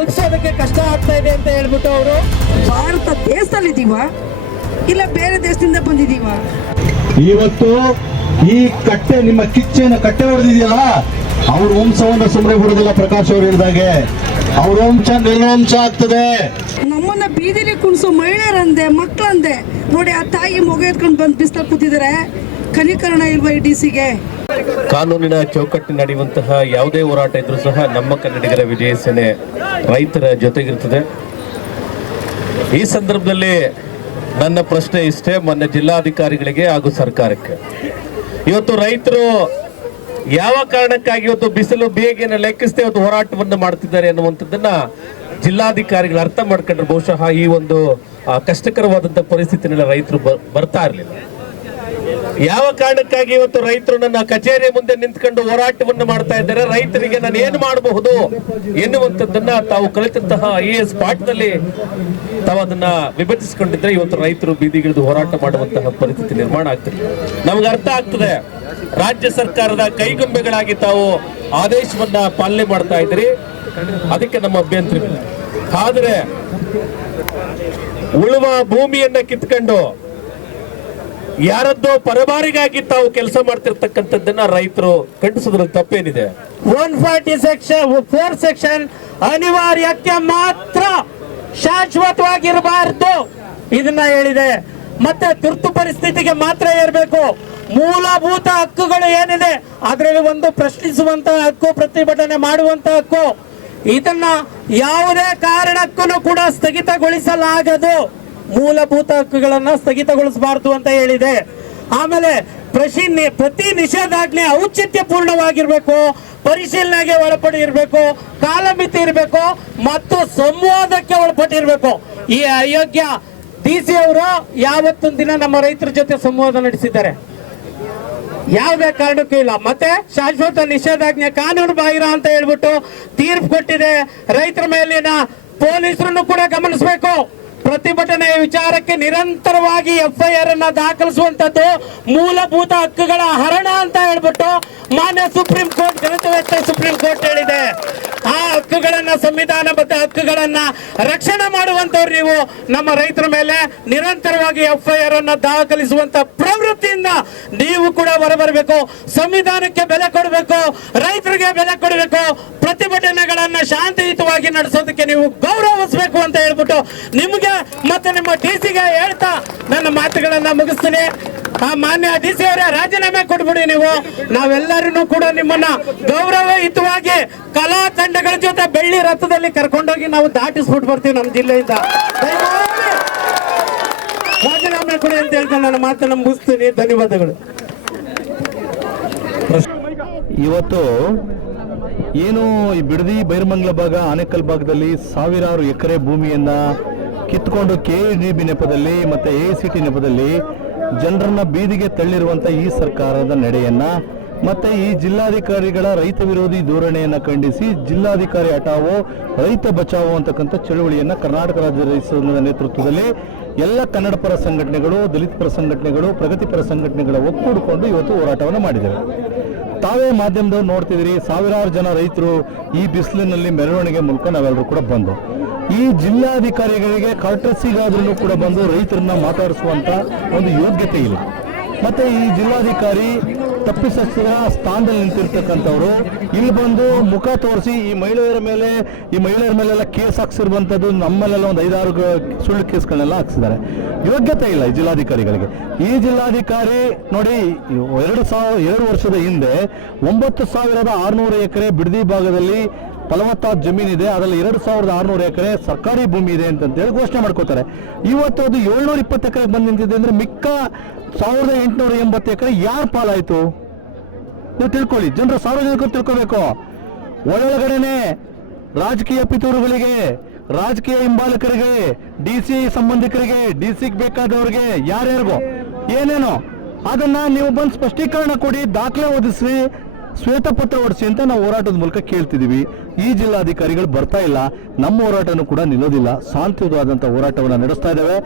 ತಲುಪಿಸೋದಕ್ಕೆ ಕಷ್ಟ ಆಗ್ತಾ ಇದೆ ಅಂತ ಹೇಳ್ಬಿಟ್ಟು ಅವರು. ಭಾರತ ದೇಶದಲ್ಲಿದ್ದೀವ ಇಲ್ಲ ಬೇರೆ ದೇಶದಿಂದ ಬಂದಿದ್ದೀವ? ಇವತ್ತು ಈ ಕಟ್ಟೆ, ನಿಮ್ಮ ಕಿಚ್ಚೇನ ಕಟ್ಟೆ ಹೊಡೆದಿದೆಯಲ್ಲ, ಅವ್ರ ವಂಶವನ್ನ ಸುಮ್ಮನೆ ಬಿಡುದಿಲ್ಲ. ಪ್ರಕಾಶ್ ಅವರು ಹೇಳಿದಾಗೆ ಅವ್ರ ವಂಶ ನಿರ್ವಂಶ ಆಗ್ತದೆ. ನಮ್ಮನ್ನ ಬೀದಿಲಿ ಕುಣಿಸೋ ಮಹಿಳೆಯರಂದೆ, ಮಕ್ಕಳಂದೆ ನೋಡಿ, ಆ ತಾಯಿ ಮಗು ಎತ್ಕೊಂಡು ಬಂದು ಬಿಸಿಲು ಕೂತಿದ್ದಾರೆ. ಕನಿಕರಣ ಇಲ್ವಾ ಈ ಡಿಸಿಗೆ? ಕಾನೂನಿನ ಚೌಕಟ್ಟಿನ ನಡೆಯುವಂತಹ ಯಾವುದೇ ಹೋರಾಟ ಇದ್ರೂ ಸಹ ನಮ್ಮ ಕನ್ನಡಿಗರ ವಿಜಯ ಸೇನೆ ರೈತರ ಜೊತೆಗಿರ್ತದೆ. ಈ ಸಂದರ್ಭದಲ್ಲಿ ನನ್ನ ಪ್ರಶ್ನೆ ಇಷ್ಟೇ, ಮೊನ್ನೆ ಜಿಲ್ಲಾಧಿಕಾರಿಗಳಿಗೆ ಹಾಗೂ ಸರ್ಕಾರಕ್ಕೆ, ಇವತ್ತು ರೈತರು ಯಾವ ಕಾರಣಕ್ಕಾಗಿ ಇವತ್ತು ಬಿಸಿಲು ಬೇಗೆನ ಲೆಕ್ಕಿಸದೆ ಇವತ್ತು ಹೋರಾಟವನ್ನು ಮಾಡ್ತಿದ್ದಾರೆ ಅನ್ನುವಂಥದ್ದನ್ನ ಜಿಲ್ಲಾಧಿಕಾರಿಗಳು ಅರ್ಥ ಮಾಡ್ಕೊಂಡ್ರೆ ಬಹುಶಃ ಈ ಒಂದು ಕಷ್ಟಕರವಾದಂತಹ ಪರಿಸ್ಥಿತಿನೆಲ್ಲ ರೈತರು ಬರ್ತಾ ಇರಲಿಲ್ಲ. ಯಾವ ಕಾರಣಕ್ಕಾಗಿ ಇವತ್ತು ರೈತರು ನನ್ನ ಕಚೇರಿ ಮುಂದೆ ನಿಂತ್ಕೊಂಡು ಹೋರಾಟವನ್ನು ಮಾಡ್ತಾ ಇದ್ದಾರೆ, ರೈತರಿಗೆ ನಾನು ಏನು ಮಾಡಬಹುದು ಎನ್ನುವಂಥದ್ದನ್ನ ತಾವು ಕಲಿತಂತಹ IAS ಪಾಠದಲ್ಲಿ ತಾವು ಅದನ್ನ ವಿಭಜಿಸಿಕೊಂಡಿದ್ರೆ ಇವತ್ತು ರೈತರು ಬೀದಿಗಿಳಿದು ಹೋರಾಟ ಮಾಡುವಂತಹ ಪರಿಸ್ಥಿತಿ ನಿರ್ಮಾಣ ಆಗ್ತದೆ. ನಮ್ಗೆ ಅರ್ಥ ಆಗ್ತದೆ, ರಾಜ್ಯ ಸರ್ಕಾರದ ಕೈಗೊಂಬೆಗಳಾಗಿ ತಾವು ಆದೇಶವನ್ನ ಪಾಲನೆ ಮಾಡ್ತಾ ಇದ್ರಿ, ಅದಕ್ಕೆ ನಮ್ಮ ಅಭ್ಯಂತರವಿಲ್ಲ. ಆದ್ರೆ ಉಳುವ ಭೂಮಿಯನ್ನ ಕಿತ್ಕೊಂಡು ಯಾರದ್ದೋ ಪರಬಾರಿಗಾಗಿ ತಾವು ಕೆಲಸ ಮಾಡ್ತಿರ್ತಕ್ಕಂಥದ್ದನ್ನ ರೈತರು ಖಂಡಿಸೋದ್ರಲ್ಲಿ ತಪ್ಪೇನಿದೆ? 140 ಸೆಕ್ಷನ್ ಅನಿವಾರ್ಯಕ್ಕೆ ಮಾತ್ರ, ಶಾಶ್ವತವಾಗಿರಬಾರ್ದು ಇದನ್ನ ಹೇಳಿದೆ. ಮತ್ತೆ ತುರ್ತು ಪರಿಸ್ಥಿತಿಗೆ ಮಾತ್ರ ಇರಬೇಕು. ಮೂಲಭೂತ ಹಕ್ಕುಗಳು ಏನಿದೆ ಅದರಲ್ಲಿ ಒಂದು ಪ್ರಶ್ನಿಸುವಂತ ಹಕ್ಕು, ಪ್ರತಿಭಟನೆ ಮಾಡುವಂತ ಹಕ್ಕು, ಇದನ್ನ ಯಾವುದೇ ಕಾರಣಕ್ಕೂ ಕೂಡ ಸ್ಥಗಿತಗೊಳಿಸಲಾಗದು. ಮೂಲಭೂತ ಹಕ್ಕುಗಳನ್ನ ಸ್ಥಗಿತಗೊಳಿಸಬಾರದು ಅಂತ ಹೇಳಿದೆ. ಆಮೇಲೆ ಪ್ರತಿ ನಿಷೇಧಾಜ್ಞೆ ಔಚಿತ್ಯಪೂರ್ಣವಾಗಿರ್ಬೇಕು, ಪರಿಶೀಲನೆಗೆ ಒಳಪಟ್ಟಿರ್ಬೇಕು, ಕಾಲಮಿತಿ ಇರಬೇಕು ಮತ್ತು ಸಂವಾದಕ್ಕೆ ಒಳಪಟ್ಟಿರ್ಬೇಕು. ಈ ಅಯೋಗ್ಯ DC ಅವರು ಯಾವತ್ತೊಂದು ದಿನ ನಮ್ಮ ರೈತರ ಜೊತೆ ಸಂವಾದ ನಡೆಸಿದ್ದಾರೆ? ಯಾವುದೇ ಕಾರಣಕ್ಕೂ ಇಲ್ಲ. ಮತ್ತೆ ಶಾಶ್ವತ ನಿಷೇಧಾಜ್ಞೆ ಕಾನೂನು ಬಾಹಿರ ಅಂತ ಹೇಳ್ಬಿಟ್ಟು ತೀರ್ಪು ಕೊಟ್ಟಿದೆ. ರೈತರ ಮೇಲಿನ ಪೊಲೀಸರನ್ನು ಕೂಡ ಗಮನಿಸಬೇಕು. ಪ್ರತಿಭಟನೆ ವಿಚಾರಕ್ಕೆ ನಿರಂತರವಾಗಿ FIR ಅನ್ನ ದಾಖಲಿಸುವಂತದ್ದು ಮೂಲಭೂತ ಹಕ್ಕುಗಳ ಹರಣ ಅಂತ ಹೇಳ್ಬಿಟ್ಟು ಮಾನ್ಯ supreme court, Janata supreme court ಹೇಳಿದೆ. ಆ ಹಕ್ಕುಗಳನ್ನ, ಸಂವಿಧಾನಬದ್ಧ ಹಕ್ಕುಗಳನ್ನ ರಕ್ಷಣೆ ಮಾಡುವಂತವ್ರು ನೀವು ನಮ್ಮ ರೈತರ ಮೇಲೆ ನಿರಂತರವಾಗಿ FIR ಅನ್ನ ದಾಖಲಿಸುವಂತ ಪ್ರವೃತ್ತಿಯಿಂದ ನೀವು ಕೂಡ ಹೊರಬರಬೇಕು. ಸಂವಿಧಾನಕ್ಕೆ ಬೆಲೆ ಕೊಡಬೇಕು, ರೈತರಿಗೆ ಬೆಲೆ ಕೊಡಬೇಕು, ಪ್ರತಿಭಟನೆಗಳನ್ನ ಶಾಂತಿಯುತವಾಗಿ ನಡೆಸೋದಕ್ಕೆ ನೀವು ಗೌರವಿಸಬೇಕು ಅಂತ ಹೇಳ್ಬಿಟ್ಟು ನಿಮ್ಗೆ ಮತ್ತೆ ನಿಮ್ಮ DC-ಗೆ ಹೇಳ್ತಾ ನನ್ನ ಮಾತುಗಳನ್ನ ಮುಗಿಸ್ತೀನಿ. ಆ ಮಾನ್ಯ DC ಅವರೇ, ರಾಜೀನಾಮೆ ಕೊಡ್ಬಿಡಿ ನೀವು. ನಾವೆಲ್ಲರೂ ಕೂಡ ನಿಮ್ಮನ್ನ ಗೌರವಯುತವಾಗಿ ಕಲಾ ತಂಡಗಳ ಜೊತೆ ಬೆಳ್ಳಿ ರಥದಲ್ಲಿ ಕರ್ಕೊಂಡೋಗಿ ನಾವು ದಾಟಿಸ್ಬಿಟ್ಟು ಬರ್ತೀವಿ ನಮ್ಮ ಜಿಲ್ಲೆಯಿಂದ. ರಾಜೀನಾಮೆ ಕೊಡಿ ಅಂತ ಹೇಳ್ಕೊಂಡು ನನ್ನ ಮಾತನ್ನ ಮುಗಿಸ್ತೀನಿ. ಧನ್ಯವಾದಗಳು. ಇವತ್ತು ಏನು ಈ ಬಿಡದಿ ಬೈರಮಂಗಲ ಭಾಗ, ಆನೇಕಲ್ ಭಾಗದಲ್ಲಿ ಸಾವಿರಾರು ಎಕರೆ ಭೂಮಿಯನ್ನ ಕಿತ್ಕೊಂಡು KEDB ನೆಪದಲ್ಲಿ ಮತ್ತೆ AICT ನೆಪದಲ್ಲಿ ಜನರನ್ನ ಬೀದಿಗೆ ತಳ್ಳಿರುವಂತ ಈ ಸರ್ಕಾರದ ನಡೆಯನ್ನ ಮತ್ತೆ ಈ ಜಿಲ್ಲಾಧಿಕಾರಿಗಳ ರೈತ ವಿರೋಧಿ ಧೋರಣೆಯನ್ನ ಖಂಡಿಸಿ ಜಿಲ್ಲಾಧಿಕಾರಿ ಹಟಾವೋ ರೈತ ಬಚಾವೋ ಅಂತಕ್ಕಂಥ ಚಳುವಳಿಯನ್ನ ಕರ್ನಾಟಕ ರಾಜ್ಯ ರೈತ ಸಂಘದ ನೇತೃತ್ವದಲ್ಲಿ ಎಲ್ಲ ಕನ್ನಡ ಪರ ಸಂಘಟನೆಗಳು, ದಲಿತ ಪರ ಸಂಘಟನೆಗಳು, ಪ್ರಗತಿಪರ ಸಂಘಟನೆಗಳ ಒಕ್ಕೂಡಿಕೊಂಡು ಇವತ್ತು ಹೋರಾಟವನ್ನು ಮಾಡಿದ್ದೇವೆ. ತಾವೇ ಮಾಧ್ಯಮದವ್ರು ನೋಡ್ತಿದ್ದೀರಿ, ಸಾವಿರಾರು ಜನ ರೈತರು ಈ ಬಿಸಿಲಿನಲ್ಲಿ ಮೆರವಣಿಗೆ ಮೂಲಕ ನಾವೆಲ್ಲರೂ ಕೂಡ ಬಂದು ಈ ಜಿಲ್ಲಾಧಿಕಾರಿಗಳಿಗೆ ಕರ್ಟಸಿಗಾದ್ರೂ ಕೂಡ ಬಂದು ರೈತರನ್ನ ಮಾತಾಡಿಸುವಂತ ಒಂದು ಯೋಗ್ಯತೆ ಇಲ್ಲ. ಮತ್ತೆ ಈ ಜಿಲ್ಲಾಧಿಕಾರಿ ತಪ್ಪಿಸದ ಸ್ಥಾನದಲ್ಲಿ ನಿಂತಿರ್ತಕ್ಕಂಥವ್ರು ಇಲ್ಲಿ ಬಂದು ಮುಖ ತೋರಿಸಿ ಈ ಮಹಿಳೆಯರ ಮೇಲೆಲ್ಲ ಕೇಸ್ ಹಾಕ್ಸಿರುವಂಥದ್ದು, ನಮ್ಮಲ್ಲೆಲ್ಲ ಒಂದು 5-6 ಸುಳ್ಳು ಕೇಸ್ಗಳನ್ನೆಲ್ಲ ಹಾಕ್ಸಿದ್ದಾರೆ. ಯೋಗ್ಯತೆ ಇಲ್ಲ ಈ ಜಿಲ್ಲಾಧಿಕಾರಿಗಳಿಗೆ. ಈ ಜಿಲ್ಲಾಧಿಕಾರಿ ನೋಡಿ, 2 ವರ್ಷದ ಹಿಂದೆ 9,600 ಎಕರೆ ಬಿಡದಿ ಭಾಗದಲ್ಲಿ ಫಲವತ್ತಾದ ಜಮೀನಿದೆ, ಅದರಲ್ಲಿ 2,600 ಎಕರೆ ಸರ್ಕಾರಿ ಭೂಮಿ ಇದೆ ಅಂತೇಳಿ ಘೋಷಣೆ ಮಾಡ್ಕೋತಾರೆ. ಇವತ್ತು ಅದು 720 ಎಕರೆ ಬಂದು ನಿಂತಿದೆ ಅಂದ್ರೆ ಮಿಕ್ಕ 1,880 ಎಕರೆ ಯಾರ ಪಾಲಾಯಿತು? ನೀವು ತಿಳ್ಕೊಳ್ಳಿ, ಜನರು ಸಾರ್ವಜನಿಕರು ತಿಳ್ಕೋಬೇಕು. ಒಳಗಡೆನೆ ರಾಜಕೀಯ ಪಿತೂರುಗಳಿಗೆ, ರಾಜಕೀಯ ಹಿಂಬಾಲಕರಿಗೆ, DC ಸಂಬಂಧಿಕರಿಗೆ, DC ಬೇಕಾದವರಿಗೆ, ಯಾರ್ಯಾರಿಗೋ ಏನೇನೋ ಅದನ್ನ ನೀವು ಬಂದು ಸ್ಪಷ್ಟೀಕರಣ ಕೊಡಿ, ದಾಖಲೆ ಒದಗಿಸಿ, ಶ್ವೇತಪತ್ರ ಹೊಡಿಸಿ ಅಂತ ನಾವು ಹೋರಾಟದ ಮೂಲಕ ಕೇಳ್ತಿದ್ದೀವಿ. ಈ ಜಿಲ್ಲಾಧಿಕಾರಿಗಳು ಬರ್ತಾ ಇಲ್ಲ. ನಮ್ಮ ಹೋರಾಟನೂ ಕೂಡ ನಿಲ್ಲೋದಿಲ್ಲ. ಶಾಂತಿಯುತವಾದಂಥ ಹೋರಾಟವನ್ನು ನಡೆಸ್ತಾ ಇದ್ದೇವೆ.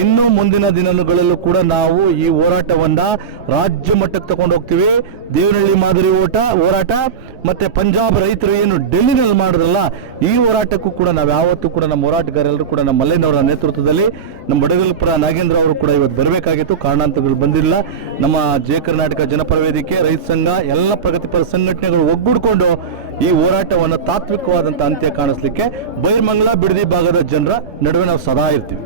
ಇನ್ನು ಮುಂದಿನ ದಿನಗಳಲ್ಲೂ ಕೂಡ ನಾವು ಈ ಹೋರಾಟವನ್ನ ರಾಜ್ಯ ಮಟ್ಟಕ್ಕೆ ತಗೊಂಡು ಹೋಗ್ತೀವಿ. ದೇವನಹಳ್ಳಿ ಮಾದರಿ ಹೋರಾಟ ಮತ್ತೆ ಪಂಜಾಬ್ ರೈತರು ಏನು ಡೆಲ್ಲಿನಲ್ಲಿ ಮಾಡಿದ್ರಲ್ಲ, ಈ ಹೋರಾಟಕ್ಕೂ ಕೂಡ ನಾವು ಯಾವತ್ತೂ ಕೂಡ ನಮ್ಮ ಹೋರಾಟಗಾರರೆಲ್ಲರೂ ಕೂಡ ನಮ್ಮ ಮಲ್ಲಯ್ಯನವರ ನೇತೃತ್ವದಲ್ಲಿ ನಮ್ಮ ಬಡಗಲ್ಪುರ ನಾಗೇಂದ್ರ ಅವರು ಕೂಡ ಇವತ್ತು ಬರಬೇಕಾಗಿತ್ತು, ಕಾರಣಾಂತರಗಳು ಬಂದಿಲ್ಲ. ನಮ್ಮ ಜಯ ಕರ್ನಾಟಕ ಜನಪರ ವೇದಿಕೆ, ರೈತ ಸಂಘ, ಎಲ್ಲ ಪ್ರಗತಿಪರ ಸಂಘಟನೆಗಳು ಒಗ್ಗೂಡಿಕೊಂಡು ಈ ಹೋರಾಟವನ್ನು ತಾತ್ವಿಕವಾದಂಥ ಅಂತ್ಯ ಕಾಣಿಸ್ಲಿಕ್ಕೆ ಬೈರ್ಮಂಗಲ ಬಿಡದಿ ಭಾಗದ ಜನರ ನಡುವೆ ನಾವು ಸದಾ ಇರ್ತೀವಿ.